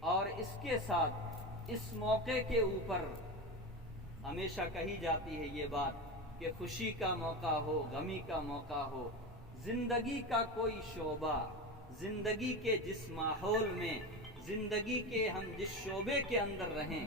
اور اس کے ساتھ اس موقع کے اوپر ہمیشہ کہی جاتی ہے یہ بات کہ خوشی کا موقع ہو، غمی کا موقع ہو، زندگی کا کوئی شعبہ، زندگی کے جس ماحول میں، زندگی کے ہم جس شعبے کے اندر رہیں،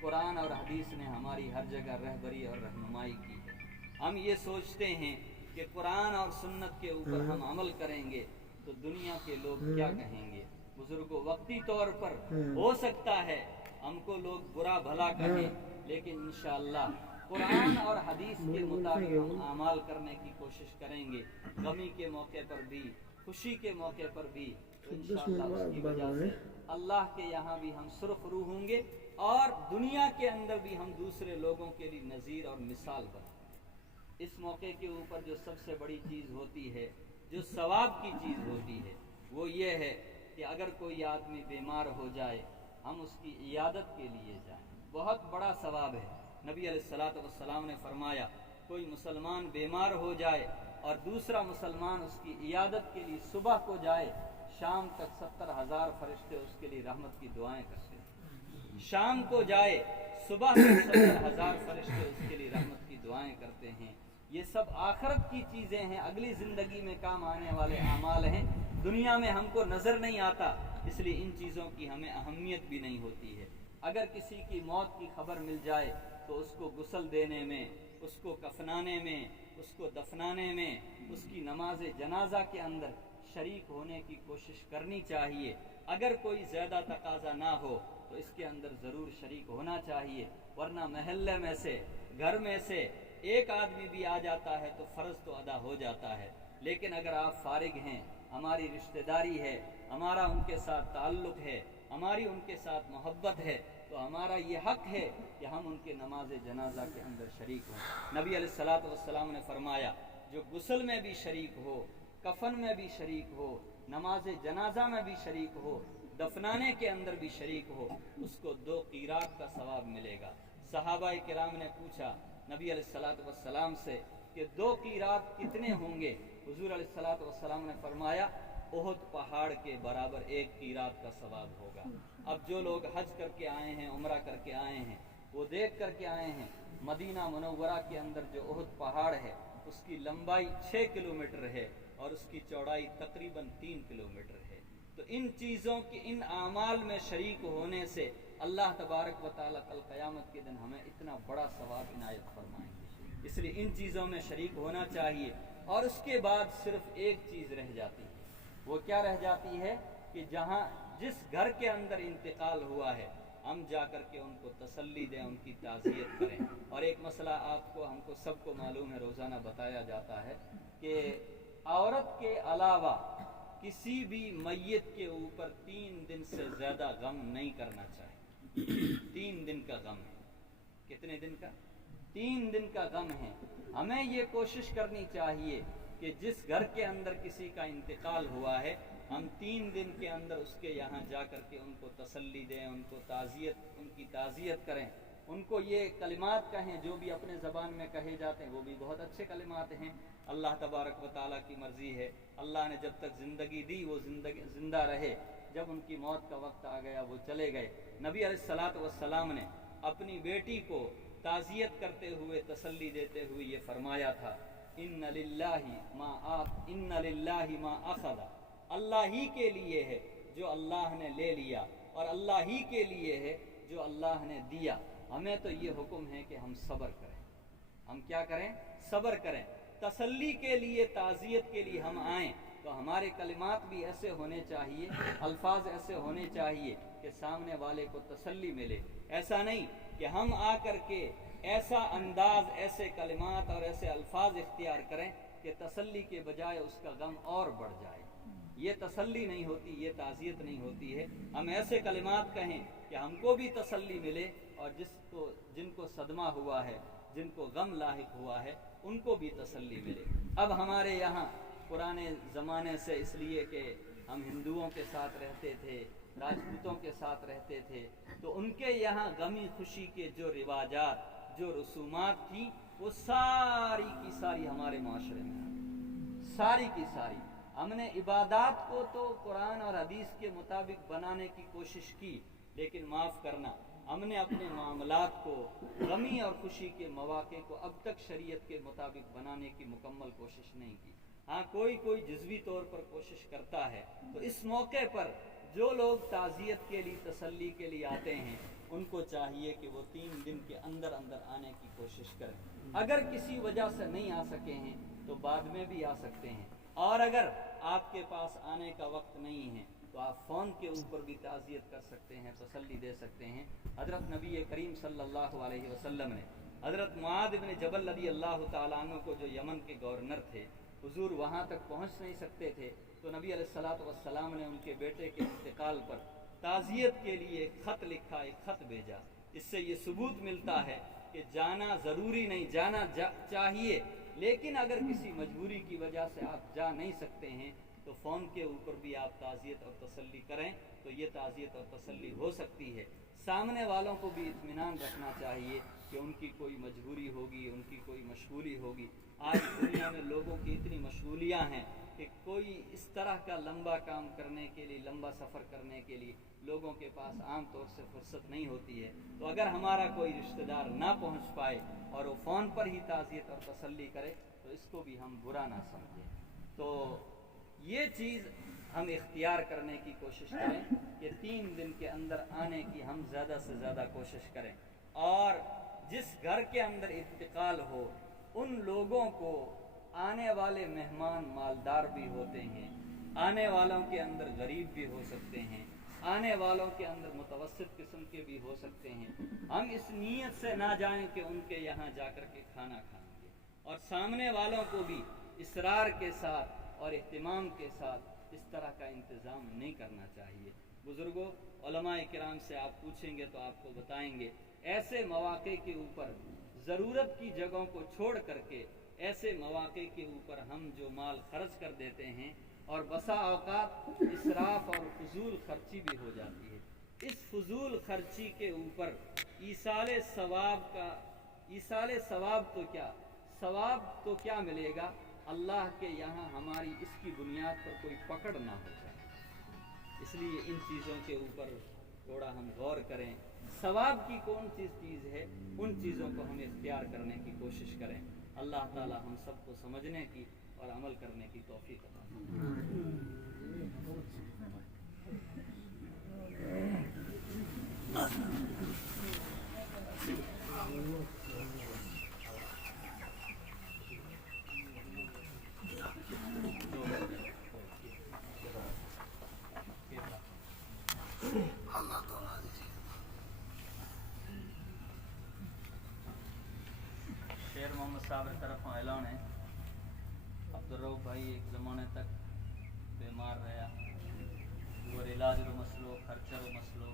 قرآن اور حدیث نے ہماری ہر جگہ رہبری اور رہنمائی کی ہے۔ ہم یہ سوچتے ہیں کہ قرآن اور سنت کے اوپر ہم عمل کریں گے تو دنیا کے لوگ کیا کہیں گے؟ بزرگوں، وقتی طور پر ہو سکتا ہے ہم کو لوگ برا بھلا کہیں، لیکن انشاءاللہ قرآن اور حدیث کے مطابق ہم اعمال کرنے کی کوشش کریں گے، غمی کے موقع پر بھی، خوشی کے موقع پر بھی، تو انشاءاللہ اس کی وجہ سے اللہ کے یہاں بھی ہم سرخ رو ہوں گے اور دنیا کے اندر بھی ہم دوسرے لوگوں کے لیے نظیر اور مثال بنیں گے۔ اس موقع کے اوپر جو سب سے بڑی چیز ہوتی ہے، جو ثواب کی چیز ہوتی ہے، وہ یہ ہے کہ اگر کوئی آدمی بیمار ہو جائے ہم اس کی عیادت کے لیے جائیں، بہت بڑا ثواب ہے۔ نبی علیہ الصلوۃ والسلام نے فرمایا کوئی مسلمان بیمار ہو جائے اور دوسرا مسلمان اس کی عیادت کے لیے صبح کو جائے، شام تک 70,000 فرشتے اس کے لیے رحمت کی دعائیں کرتے ہیں۔ شام کو جائے، صبح تک 70,000 فرشتے اس کے لیے رحمت کی دعائیں کرتے ہیں۔ یہ سب آخرت کی چیزیں ہیں، اگلی زندگی میں کام آنے والے اعمال ہیں، دنیا میں ہم کو نظر نہیں آتا، اس لیے ان چیزوں کی ہمیں اہمیت بھی نہیں ہوتی ہے۔ اگر کسی کی موت کی خبر مل جائے تو اس کو غسل دینے میں، اس کو کفنانے میں، اس کو دفنانے میں، اس کی نماز جنازہ کے اندر شریک ہونے کی کوشش کرنی چاہیے۔ اگر کوئی زیادہ تقاضا نہ ہو تو اس کے اندر ضرور شریک ہونا چاہیے، ورنہ محلے میں سے، گھر میں سے ایک آدمی بھی آ جاتا ہے تو فرض تو ادا ہو جاتا ہے۔ لیکن اگر آپ فارغ ہیں، ہماری رشتہ داری ہے، ہمارا ان کے ساتھ تعلق ہے، ہماری ان کے ساتھ محبت ہے، تو ہمارا یہ حق ہے کہ ہم ان کے نماز جنازہ کے اندر شریک ہوں۔ نبی علیہ الصلوۃ والسلام نے فرمایا جو غسل میں بھی شریک ہو، کفن میں بھی شریک ہو، نماز جنازہ میں بھی شریک ہو، دفنانے کے اندر بھی شریک ہو، اس کو 2 قیراط کا ثواب ملے گا۔ صحابہ کرام نے پوچھا نبی علیہ الصلوۃ والسلام سے کہ 2 قیراط کتنے ہوں گے؟ حضور علیہ الصلوۃ والسلام نے فرمایا احد پہاڑ کے برابر 1 قیراط کا ثواب ہوگا۔ اب جو لوگ حج کر کے آئے ہیں، عمرہ کر کے آئے ہیں، وہ دیکھ کر کے آئے ہیں مدینہ منورہ کے اندر جو احد پہاڑ ہے اس کی لمبائی 6 کلومیٹر ہے اور اس کی چوڑائی تقریباً 3 کلومیٹر ہے۔ تو ان چیزوں کی، ان اعمال میں شریک ہونے سے اللہ تبارک و تعالیٰ کل قیامت کے دن ہمیں اتنا بڑا ثواب عنایت فرمائیں گے۔ اس لیے ان چیزوں میں شریک ہونا چاہیے۔ اور اس کے بعد صرف ایک چیز رہ جاتی ہے، وہ کیا رہ جاتی ہے کہ جس گھر کے اندر انتقال ہوا ہے ہم جا کر کے ان کو تسلی دیں، ان کی تعزیت کریں۔ اور ایک مسئلہ آپ کو، ہم کو سب کو معلوم ہے، روزانہ بتایا جاتا ہے کہ عورت کے علاوہ کسی بھی میت کے اوپر 3 دن سے زیادہ غم نہیں کرنا چاہیے۔ 3 دن کا غم ہے۔ کتنے دن کا؟ 3 دن کا غم ہے۔ ہمیں یہ کوشش کرنی چاہیے کہ جس گھر کے اندر کسی کا انتقال ہوا ہے ہم 3 دن کے اندر اس کے یہاں جا کر کے ان کو تسلی دیں، ان کی تعزیت کریں، ان کو یہ کلمات کہیں جو بھی اپنے زبان میں کہے جاتے ہیں، وہ بھی بہت اچھے کلمات ہیں۔ اللہ تبارک و تعالیٰ کی مرضی ہے، اللہ نے جب تک زندگی دی وہ زندہ رہے، جب ان کی موت کا وقت آ گیا وہ چلے گئے۔ نبی علیہ الصلوۃ والسلام نے اپنی بیٹی کو تعزیت کرتے ہوئے، تسلی دیتے ہوئے یہ فرمایا تھا ان للہ ما اخذ، اللہ ہی کے لیے ہے جو اللہ نے لے لیا، اور اللہ ہی کے لیے ہے جو اللہ نے دیا۔ ہمیں تو یہ حکم ہے کہ ہم صبر کریں۔ ہم کیا کریں؟ صبر کریں۔ تسلی کے لیے، تعزیت کے لیے ہم آئیں تو ہمارے کلمات بھی ایسے ہونے چاہیے، الفاظ ایسے ہونے چاہیے کہ سامنے والے کو تسلی ملے۔ ایسا نہیں کہ ہم آ کر کے ایسا انداز، ایسے کلمات اور ایسے الفاظ اختیار کریں کہ تسلی کے بجائے اس کا غم اور بڑھ جائے۔ یہ تسلی نہیں ہوتی، یہ تعزیت نہیں ہوتی ہے۔ ہم ایسے کلمات کہیں کہ ہم کو بھی تسلی ملے اور جن کو صدمہ ہوا ہے، جن کو غم لاحق ہوا ہے، ان کو بھی تسلی ملے۔ اب ہمارے یہاں پرانے زمانے سے، اس لیے کہ ہم ہندوؤں کے ساتھ رہتے تھے، راجپوتوں کے ساتھ رہتے تھے، تو ان کے یہاں غمی خوشی کے جو رواجات، جو رسومات تھیں، وہ ساری کی ساری ہمارے معاشرے میں آ گئی، ساری کی ساری۔ ہم نے عبادات کو تو قرآن اور حدیث کے مطابق بنانے کی کوشش کی، لیکن معاف کرنا، ہم نے اپنے معاملات کو غمی اور خوشی کے مواقع کو اب تک شریعت کے مطابق بنانے کی مکمل کوشش نہیں کی۔ ہاں کوئی جزوی طور پر کوشش کرتا ہے، تو اس موقع پر جو لوگ تعزیت کے لیے، تسلی کے لیے آتے ہیں، ان کو چاہیے کہ وہ 3 دن کے اندر آنے کی کوشش کریں۔ اگر کسی وجہ سے نہیں آ سکے ہیں تو بعد میں بھی آ سکتے ہیں، اور اگر آپ کے پاس آنے کا وقت نہیں ہے تو آپ فون کے اوپر بھی تعزیت کر سکتے ہیں، تسلی دے سکتے ہیں۔ حضرت نبی کریم صلی اللہ علیہ وسلم نے حضرت معاذ بن جبل رضی اللہ تعالیٰ عنہ کو، جو یمن کے گورنر تھے، حضور وہاں تک پہنچ نہیں سکتے تھے، تو نبی علیہ الصلوۃ والسلام نے ان کے بیٹے کے انتقال پر تعزیت کے لیے ایک خط لکھا، ایک خط بھیجا۔ اس سے یہ ثبوت ملتا ہے کہ جانا ضروری نہیں، جانا چاہیے، لیکن اگر کسی مجبوری کی وجہ سے آپ جا نہیں سکتے ہیں تو فون کے اوپر بھی آپ تعزیت اور تسلی کریں، تو یہ تعزیت اور تسلی ہو سکتی ہے۔ سامنے والوں کو بھی اطمینان رکھنا چاہیے کہ ان کی کوئی مجبوری ہوگی، ان کی کوئی مشغولی ہوگی۔ آج دنیا میں لوگوں کی اتنی مشغولیاں ہیں کہ کوئی اس طرح کا لمبا کام کرنے کے لیے، لمبا سفر کرنے کے لیے لوگوں کے پاس عام طور سے فرصت نہیں ہوتی ہے۔ تو اگر ہمارا کوئی رشتہ دار نہ پہنچ پائے اور وہ فون پر ہی تعزیت اور تسلی کرے تو اس کو بھی ہم برا نہ سمجھیں۔ تو یہ چیز ہم اختیار کرنے کی کوشش کریں کہ 3 دن کے اندر آنے کی ہم زیادہ سے زیادہ کوشش کریں، اور جس گھر کے اندر انتقال ہو ان لوگوں کو، آنے والے مہمان مالدار بھی ہوتے ہیں، آنے والوں کے اندر غریب بھی ہو سکتے ہیں، آنے والوں کے اندر متوسط قسم کے بھی ہو سکتے ہیں، ہم اس نیت سے نہ جائیں کہ ان کے یہاں جا کر کے کھانا کھائیں گے، اور سامنے والوں کو بھی اصرار کے ساتھ اور اہتمام کے ساتھ اس طرح کا انتظام نہیں کرنا چاہیے۔ بزرگوں، علماء کرام سے آپ پوچھیں گے تو آپ کو بتائیں گے، ایسے مواقع کے اوپر ضرورت کی جگہوں کو چھوڑ کر کے ایسے مواقع کے اوپر ہم جو مال خرچ کر دیتے ہیں، اور بسا اوقات اسراف اور فضول خرچی بھی ہو جاتی ہے۔ اس فضول خرچی کے اوپر ایصال ثواب تو کیا ملے گا؟ اللہ کے یہاں ہماری اس کی بنیاد پر کوئی پکڑ نہ ہو جائے۔ اس لیے ان چیزوں کے اوپر تھوڑا ہم غور کریں، ثواب کی کون سی چیز ہے، ان چیزوں کو ہم اختیار کرنے کی کوشش کریں۔ اللہ تعالی ہم سب کو سمجھنے کی اور عمل کرنے کی توفیق عطا شیر محمد صاحب طرف اعلان ہے، عبدالرؤف بھائی ایک زمانے تک بیمار رہا، اور علاج رو مسئلو، خرچہ رو مسئلو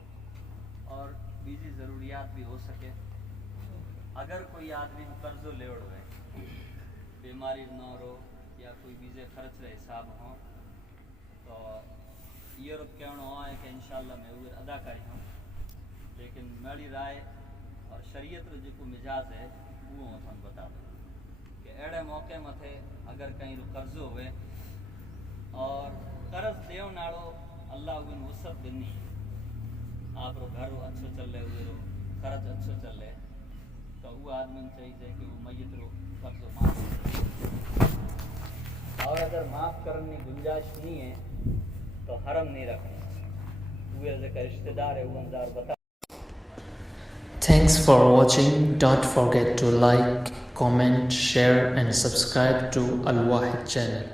اور بیجی ضروریات بھی ہو سکے۔ اگر کوئی آدمی قرض لے ہوئے، بیماری نہ رو یا کوئی بیجے خرچ رہے حساب ہوں، تو یہ رب کہنا ہے کہ انشاءاللہ میں وہ ادا کری ہوں، لیکن میری رائے اور شریعت رو جو مزاج ہے وہ میں بتا دوں کہ ایڑے موقع متے اگر کہیں رو قرض ہوئے اور قرض دیو ناڑو اللہ ان وسعت دنی، آپ رو گھر اچھو چل رہے ہوئے رو خرچ اچھو چل رہے، تو وہ آدمی چاہیے کہ وہ میت رو قرض معاف کرے، اور اگر معاف کرنے کی گنجائش نہیں ہے تو حرم نہیں رکھنا، وہ رشتہ دار ہے وہ اندار بتا۔ Thanks for watching. Don't forget to like, comment, share and subscribe to Al Wahid channel.